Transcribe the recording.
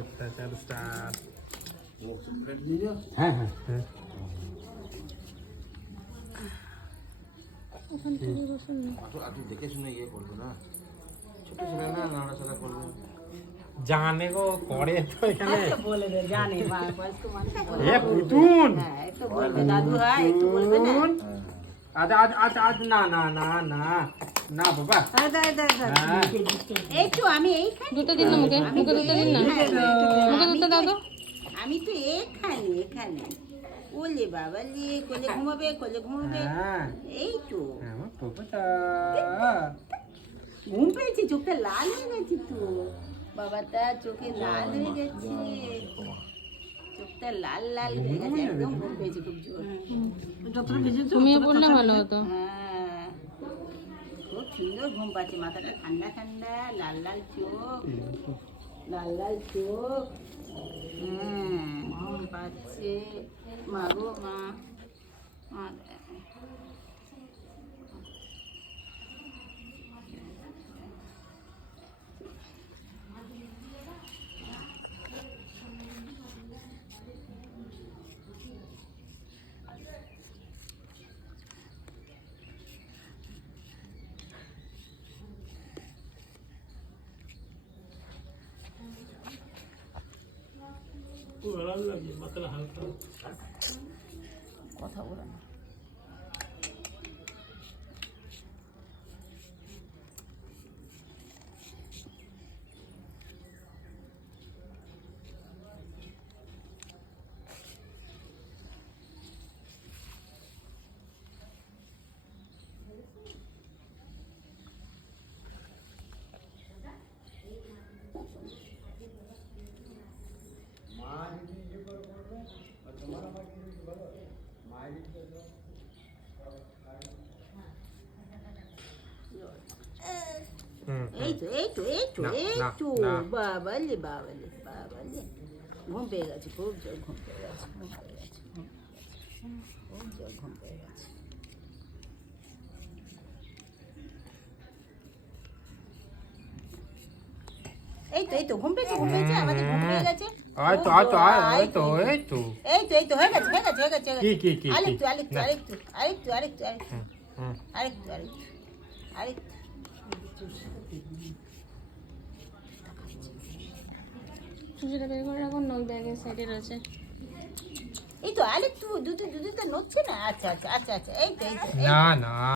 অত্যাচার স্টার্ট। হ্যাঁ হ্যাঁ হ্যাঁ দেখে শুনে ইয়ে করবে না, ছোট ছেলে না, নাড়াচাড়া করবে। জানে গো করে তো এখানে। বলে দে, জানে মা বয়স্ক মানুষ বলে। এ পুতুন হ্যাঁ, একটু বলবে দাদু, হ্যাঁ একটু বলবে না। আজ আজ আজ আজ না না না না না বাবা। হ্যাঁ, দাঁড়া, দাঁড়া, দাঁড়া। হ্যাঁ। একটু আমি এইখানে, দুটো দিন না মুখে মুখে দুটো দিন না মুখে দুটো দাও তো। আমি তো এখানে ওলে বাবা লে, কোলে ঘুমাবে, কোলে ঘুমাবে। হ্যাঁ এই তো আমার বাবাটা ঘুম পেয়েছে, চোখটা লাল হয়ে গেছে তো বাবাটা, চোখে লাল হয়ে গেছে, চোখটা লাল লাল হয়ে গেছে, একদম ঘুম পেয়েছে খুব জোর। ঘুমিয়ে পড়লে ভালো হতো। হ্যাঁ, খুব সুন্দর ঘুম পাচ্ছে, মাথাটা ঠান্ডা ঠান্ডা, লাল লাল চোখ, লাল লাল চোখ। হ্যাঁ, ঘুম পাচ্ছে। মা গো মা, মা কথা বলে না। এই তো এই তো এই তো না, এই না, তো না। বাবালে বাবালে বাবালে, ঘুম পেয়ে গেছে, খুব জোর ঘুম পেয়ে গেছে, ঘুম পেয়ে গেছে, খুব জোর ঘুম পেয়ে গেছে। এই তো ঘুম পেয়েছে, ঘুম পেয়েছে, আমাদের ঘুম পেয়ে গেছে। আয় তো আয় তো আয় তো এই তো এই তো হয়ে গেছে, হয়ে গেছে, হয়ে গেছে, হয়ে কি গেছে। কি কি আরেকটু কি? আরেকটু না। আরেকটু আরেকটু আরেকটু আরেকটু হুম। আরেকটু আরেকটু আরেকটু। সেটা বের করে রাখুন না, ওই ব্যাগের সাইডে রয়েছে। এই তো আরেকটু, দুধ তো নড়ছে না। আচ্ছা আচ্ছা আচ্ছা আচ্ছা, এই তো না না